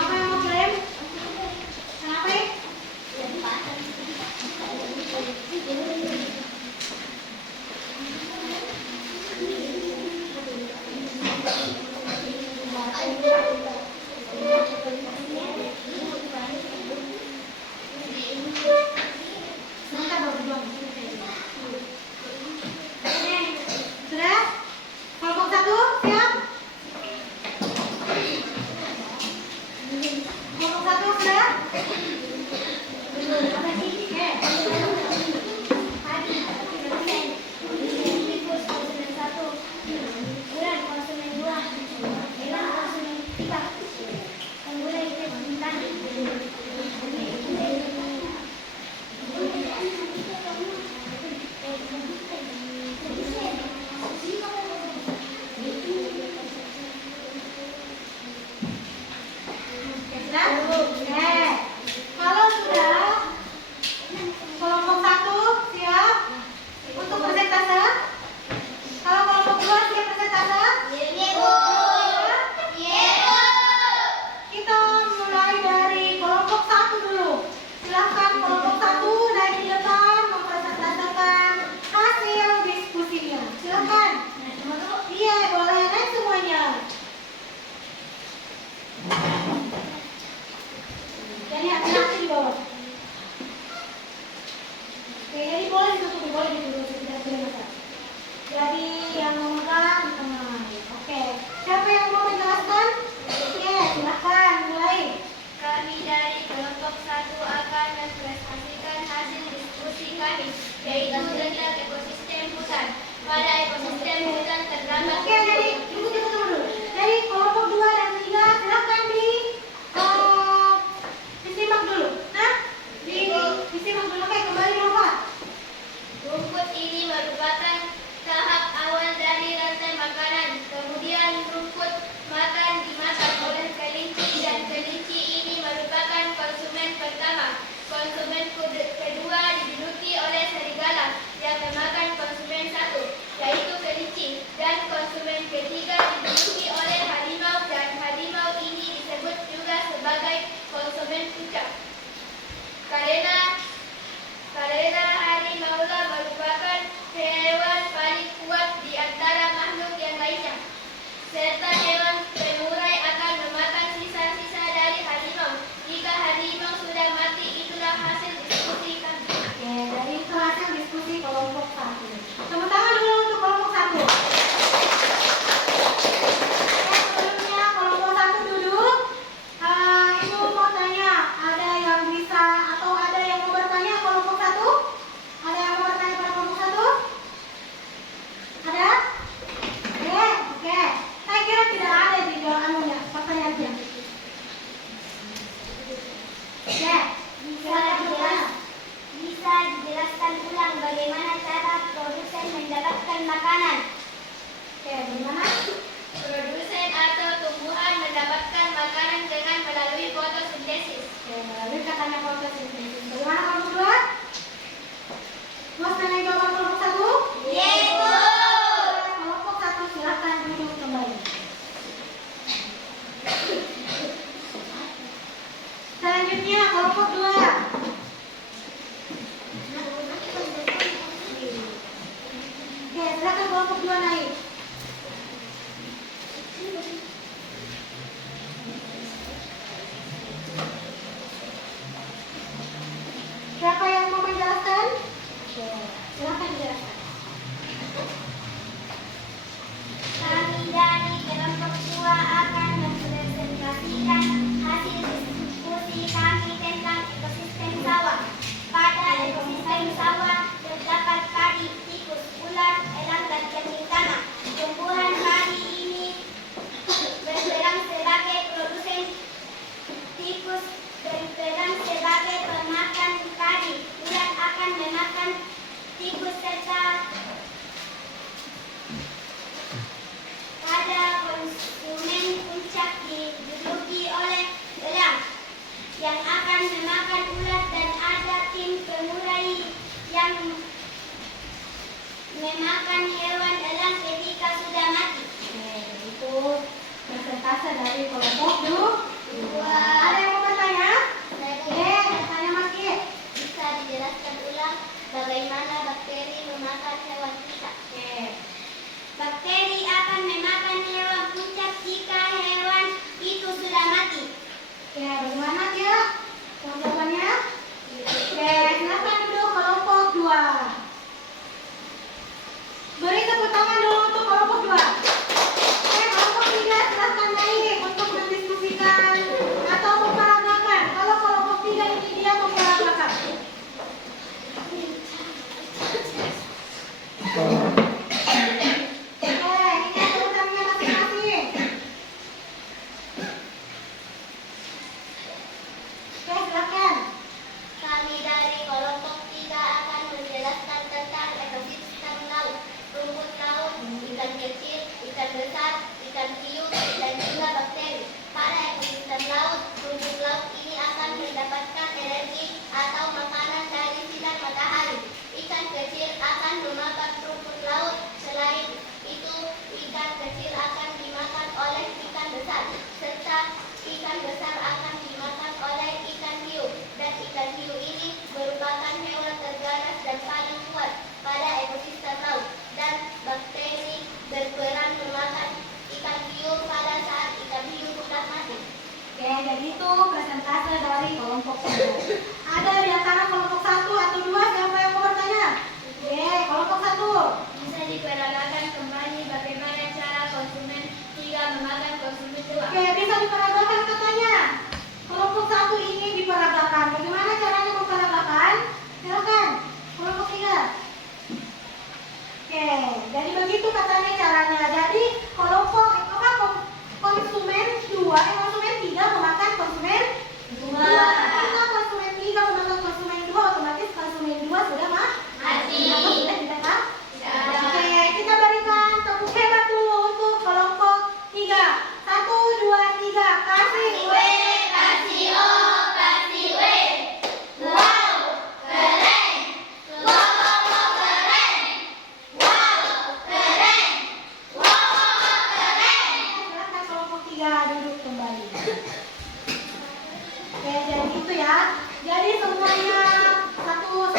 Apa yang mau dilem? Kenapa? Sebentar baru doang. Sudah? Kelompok 1 siap? Kelompok 1 sudah? Apa sih? Tadi konsumen tikus konsumen 1, bulan konsumen 2, elang konsumen 3, pengguna itu bintang. Sudah? Oke. Kalau sudah, kelompok 1 siap untuk persentase? Kalau kelompok 2 siap persentase? Kita mulai dari kelompok 1 dulu. Silakan kelompok 1 naik di depan mempresentasikan hasil diskusinya. Silakan. Iya, boleh naik semuanya. Jadi hati-hati di bawah. Oke, jadi boleh ditutup, boleh ditutup, tidak masalah. Jadi yang memegang di tengah. Oke, siapa yang mau menjelaskan? Oke, silakan mulai. Kami dari kelompok 1 akan mempresentasikan hasil diskusi kami, yaitu tentang ekosistem hutan. Pada ekosistem hutan terdapat Oke, jadi tunggu dulu. Jadi kelompok 2 dan 3 silakan disimak dulu. Nah, disimak dulu. Oke, kembali Nova. rumput ini merupakan tahap awal dari rantai makanan. Kemudian rumput makan dimakan oleh kelinci dan kelinci ini merupakan konsumen pertama. Konsumen kedua diduduki oleh serigala yang memakan konsumen 1, yaitu kelinci, dan konsumen ketiga diduduki oleh harimau, dan harimau ini disebut juga sebagai konsumen puncak. Karena harimau merupakan hewan paling kuat di antara makhluk yang lainnya, serta hewan pengurai akan memakan sisa-sisa dari harimau. Jika harimau sudah mati, itulah hasil diskusi kami. Oke, dari itu hasil diskusi kelompok 1. Tepuk tangan dulu untuk kelompok 1. Sebelumnya kelompok 1 duduk. Ibu mau tanya, ada yang bisa atau ada yang mau bertanya kelompok 1? Ada yang mau bertanya pada kelompok 1? Ada? Oke. Saya kira tidak ada di dalamnya pertanyaannya. Bisa dijelaskan ulang bagaimana cara produsen mendapatkan makanan? Oke, bagaimana? Produsen atau tumbuhan mendapatkan makanan dengan melalui fotosintesis. Oke, melalui katanya fotosintesis. Bagaimana kelompok 2? Mau tanya jawaban kelompok 1? Yego. Kelompok 1 silakan duduk kembali. Selanjutnya kelompok 2. Oke, silakan kelompok 2 naik. Siapa yang mau menjelaskan? Oke, silakan dijelaskan. Kami dari kelompok 2 akan mempresentasikan hasil diskusi kami tentang ekosistem sawah. Pada ekosistem sawah terdapat padi, tikus, ular, elang, dan kepiting tanah. Tumbuhan padi ini berperan sebagai produsen, tikus berperan sebagai pemakan padi, ular akan memakan tikus, serta pada konsumen puncak diduduki oleh elang yang akan memakan ulat, dan ada tim pengurai yang memakan hewan elang ketika sudah mati. Oke, itu dari kelompok dua. Ada yang mau bertanya? Bertanya Mas Ki. Bisa dijelaskan ulang bagaimana bakteri memakan hewan puncak? Bakteri akan memakan hewan puncak jika hewan itu sudah mati. Bagaimana dia? Jawabannya? Silakan duduk kelompok 2. Beri tepuk tangan dulu untuk kelompok 2. Kelompok 3 silakan naik untuk mendiskusikan atau memperagakan. Kalau kelompok 3 ini dia memperagakan. Ini urutannya masing-masing. Silakan. Kami dari kelompok 3 akan menjelaskan tentang ekosistem laut, rumput laut, ikan kecil, ikan besar, ikan hiu, dan juga bakteri. Pada ekosistem laut, rumput laut ini akan mendapatkan energi atau makanan dari sinar matahari. Ikan kecil akan memakan rumput laut. Selain itu, ikan kecil akan dimakan oleh ikan besar, serta ikan besar akan dimakan oleh ikan hiu. Dan ikan hiu ini merupakan hewan terganas dan paling kuat pada ekosistem laut. Dan bakteri berperan memakan ikan hiu pada saat ikan hiu sudah mati. Jadi itu presentase dari kelompok 3. Ada di antara kelompok 1 atau 2 siapa yang mau bertanya? Kelompok 1. Bisa diperagakan kembali bagaimana cara konsumen 3 memakan konsumen 2. Bisa diperagakan katanya. Kelompok 1 ini diperagakan. Bagaimana caranya memperagakan? Silakan. Kelompok 3. Jadi begitu katanya caranya. Jadi kelompok konsumen 2, konsumen 3 memakan konsumen 2. Ketika konsumen 3 memakan konsumen 2, otomatis konsumen 2 sudah mati. Atau sudah tidak kan? Kita berikan tepuk hebat dulu untuk kelompok 3. 1, 2, 3. Kasih. Kasih O, kasih W. Wow, keren. Wow, keren. Wow, keren. Wow, keren. Silakan kelompok 3 duduk kembali. Jadi itu ya. Jadi semuanya 1, 2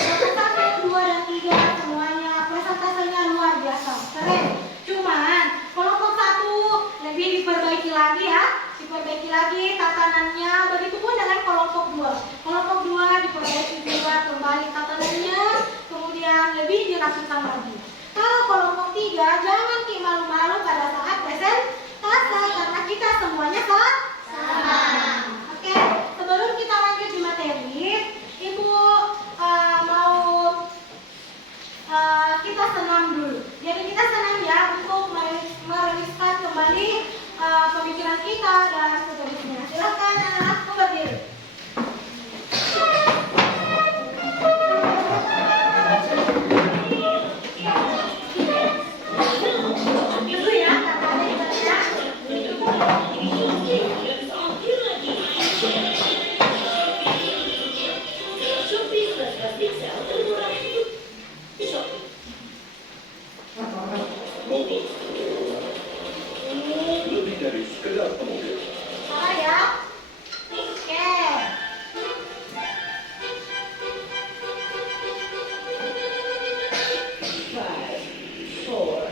dan 3 semuanya presentasenya luar biasa. Keren. Cuman kelompok 1 lebih diperbaiki lagi ya. Diperbaiki lagi tatanannya. Begitupun dengan kelompok 2. Kelompok 2 diperbaiki juga kembali tatanannya. Kemudian lebih dirapikan lagi. Kalau kelompok 3 jangan malu-malu pada saat presentase karena kita semuanya sama. Oke, sebelum kita lanjut di materi, Ibu mau kita senam dulu. Jadi kita senam ya untuk meriliskan kembali pemikiran kita dan seterusnya. Silakan anak-anakku berdiri. Dulu ya, katanya dibaca. Shopee Plus Pixel termurah di Shopee. Mogul. Lebih dari sekedar mobil. Salah ya. Oke. Five, four,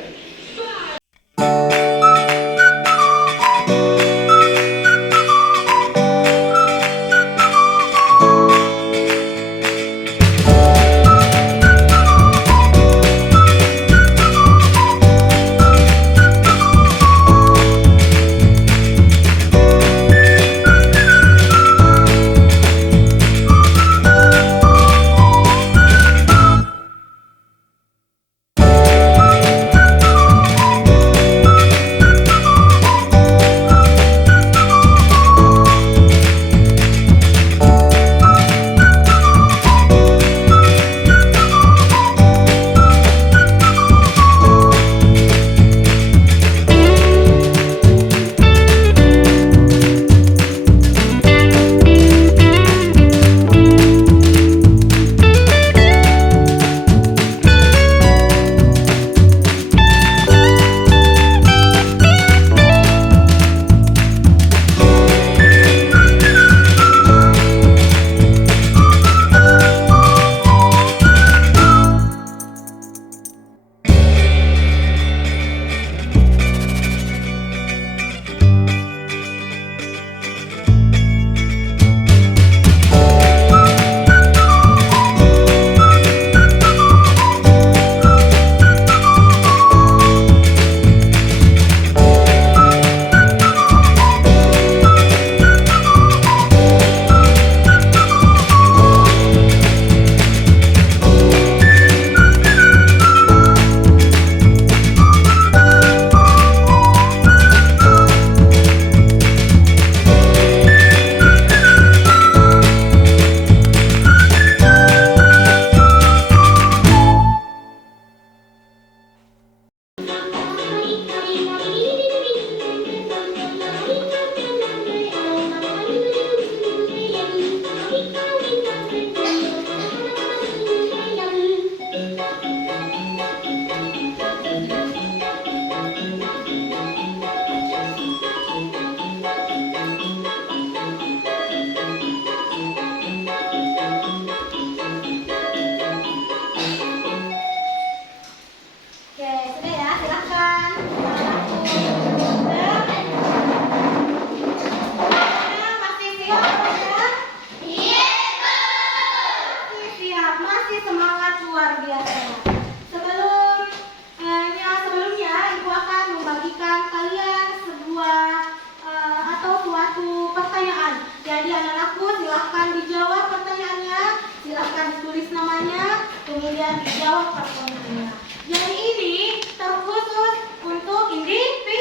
Jadi anak-anakku silahkan dijawab pertanyaannya, silahkan ditulis namanya, kemudian dijawab pertanyaannya. Jadi ini terkhusus untuk individu.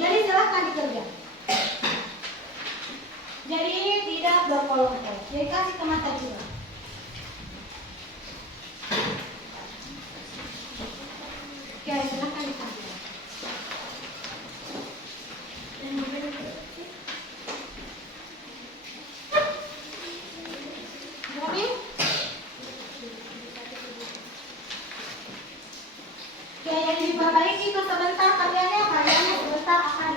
Jadi silahkan dikerja. Jadi ini tidak berkelompok. Jadi kasih ke mata juga. Oke, silahkan dikerja. Amin. Oke, yang diperbaiki itu sebentar kerjanya sebentar akan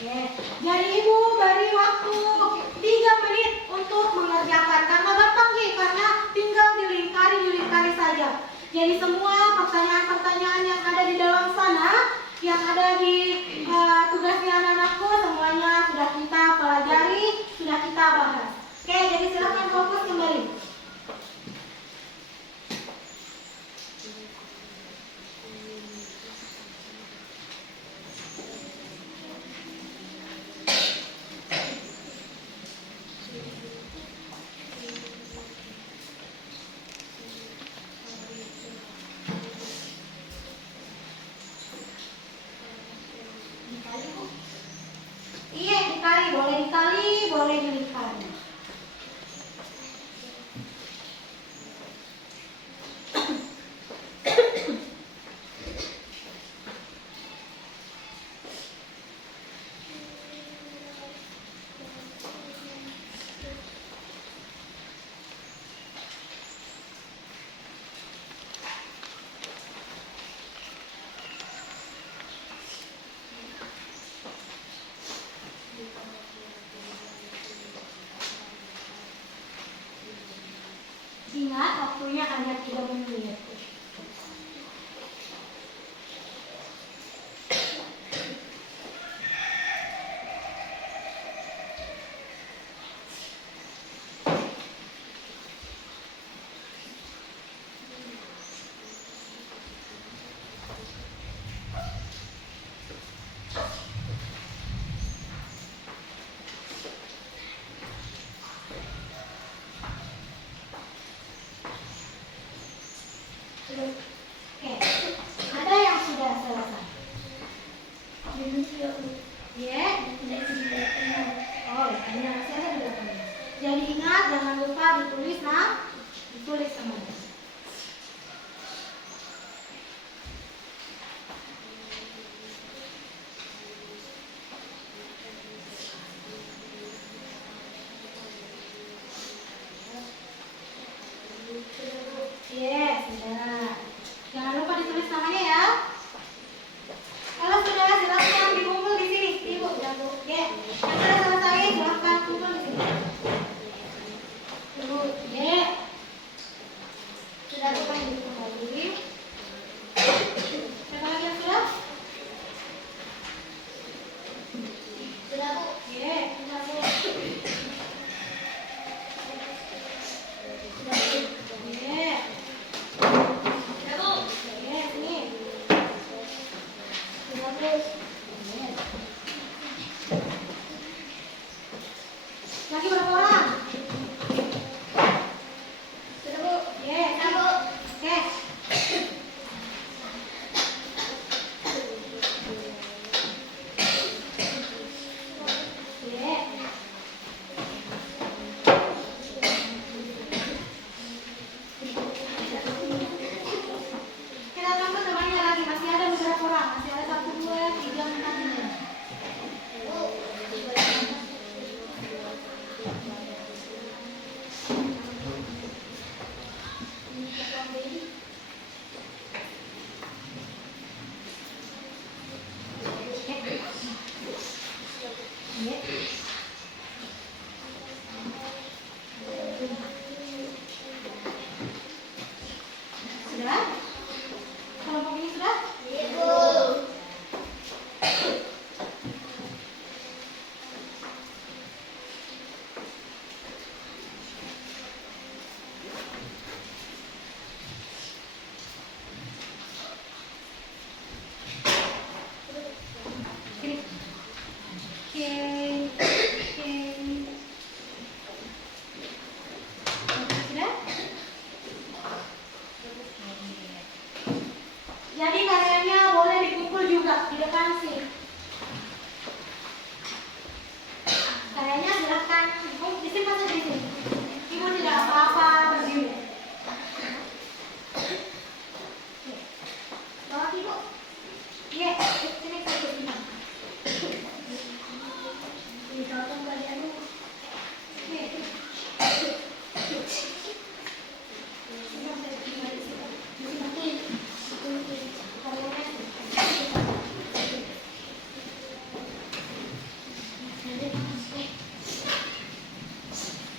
Oke, jadi ibu beri waktu 3 menit untuk mengerjakan karena gampang sih, karena tinggal dilingkari saja. Jadi semua pertanyaan-pertanyaan yang ada di dalam sana, yang ada di tugasnya anak-anakku, semuanya sudah kita pelajari, sudah kita bahas. Oke, jadi silakan fokus kembali. Dikali, Bu. Iya, dikali, boleh dilipat. Ingat, waktunya hanya 3 menit. Oke, ada yang sudah selesai? Ya, oh, ini masih ada di belakangnya. Jadi ingat, jangan lupa ditulis semuanya. Yes, sudah. Jangan lupa ditulis namanya ya. Kalau sudah silakan dikumpul di sini. Ibu, jangan lupa. Oke. Yang sudah selesai silakan kumpul di sini. Tunggu. Ya. juga di depan sih. Kayaknya silakan. Oh, disimpan saja di sini. Ibu tidak apa-apa berdiri. Bawa ibu. Iya, sini saja simpan. Ini tolong kalian dulu. Nih.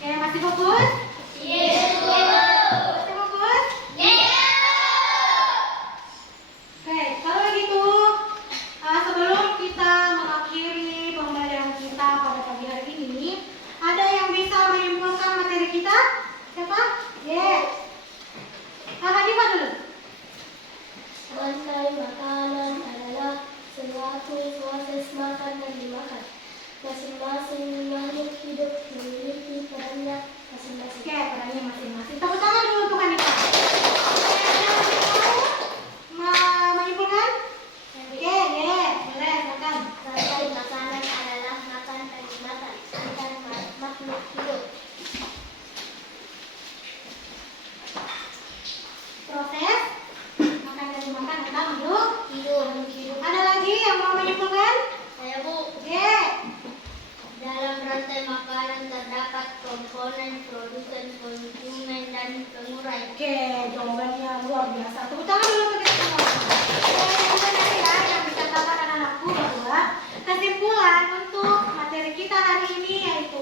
Oke, masih fokus? Yes, Bu. Masih fokus? Oke, kalau begitu sebelum kita mengakhiri pembelajaran kita pada pagi hari ini, ada yang bisa menyimpulkan materi kita? Siapa? Yes. Hanifah dulu. Rantai makanan adalah suatu proses makan dan dimakan. Masing-masing makhluk hidup memiliki perannya masing-masing. Oke, perannya masing-masing. Tepuk tangan dulu untuk Hanifah. Oke, ada yang mau menyimpulkan? Oke, boleh, silakan. Rantai makanan adalah makan dan dimakan antar makhluk hidup. Proses makan dan dimakan antar makhluk Hidup. hidup. Ada lagi yang mau menyimpulkan? Saya Bu. Oke. Dalam rantai makanan terdapat komponen produsen, konsumen, dan pengurai. Oke, jawabannya luar biasa. Tepuk tangan dulu untuk kita semua. Oke, yang ya, yang dikatakan anak-anakku bahwa kesimpulan untuk materi kita hari ini yaitu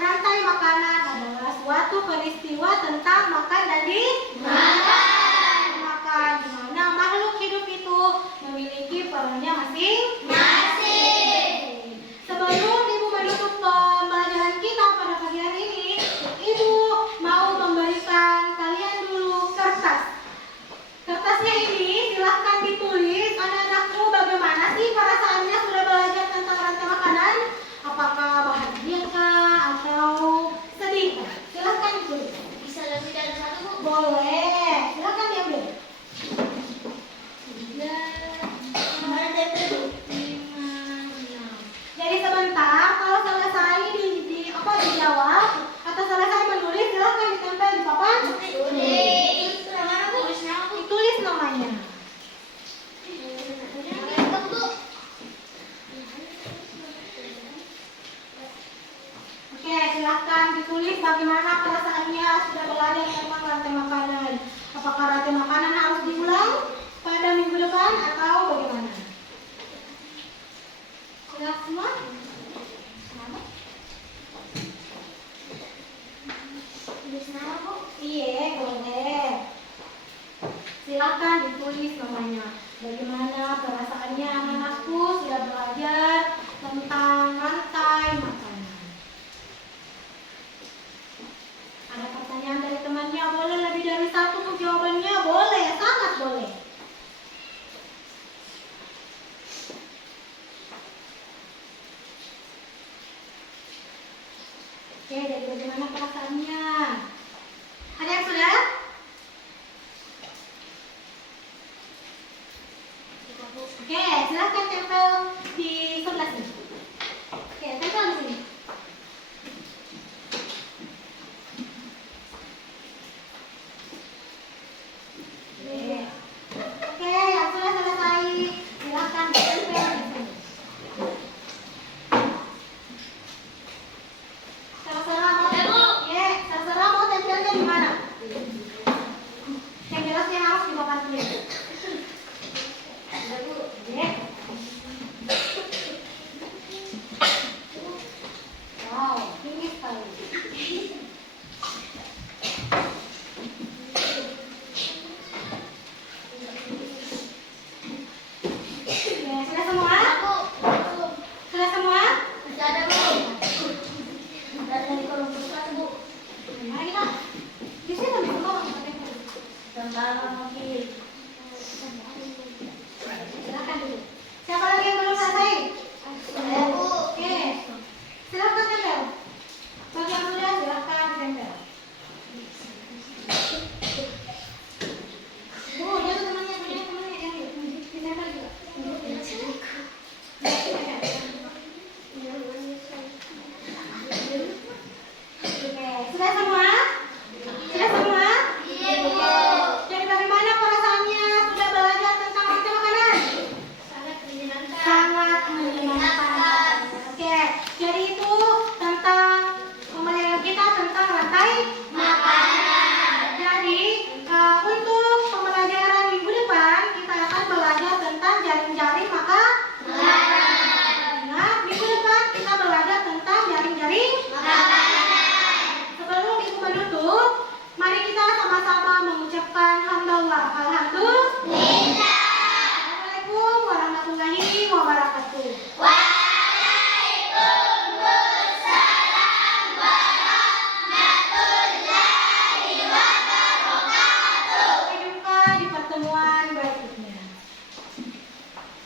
rantai makanan adalah suatu peristiwa tentang makan dan dimakan. Makan, di mana makhluk hidup itu memiliki perannya masing-masing. Sebelum Ibu menutup pembelajaran kita pada pagi hari ini, Ibu mau memberikan kalian dulu kertas. Kertasnya ini silahkan ditulis anak-anakku bagaimana sih perasaannya sudah belajar tentang rantai makanan. Apakah bahagia kah atau sedih kah? Silahkan ditulis. Bisa lebih dari satu Bu? Boleh, silahkan diambil. Mana tempe Bu? Jadi sebentar kalau selesai dijawab atau selesai menulis silahkan ditempel di papan. Tulis nama Bu. Tulis nama Bu. Tulis namanya. Oke, silahkan ditulis bagaimana perasaannya sudah belajar tentang rantai makanan. Apakah rantai makanan harus diulang pada minggu depan atau bagaimana? Sudah semua? Sama? Tulis nama Bu. Iya, boleh. Silakan ditulis namanya. Bagaimana perasaannya anak-anakku sudah belajar tentang rantai makanan. Ada pertanyaan dari temannya, boleh lebih dari satu untuk jawabannya? Boleh, sangat boleh. Oke, jadi bagaimana perasaannya? Ada yang sudah? Oke, silahkan tempel di sebelah sini. Oke, tempel di sini. Oke, yang sudah selesai, silahkan tempel di sini. Terserah mau terserah mau tempelnya di mana? Yang jelasnya harus di papan tulis. Wow, tinggi sekali. Sudah semua? Sudah semua? Masih ada Bu. Ada di kolom kulkas Bu. Mari kita. Di sini lebih ke bawah. Tentang Silakan dulu.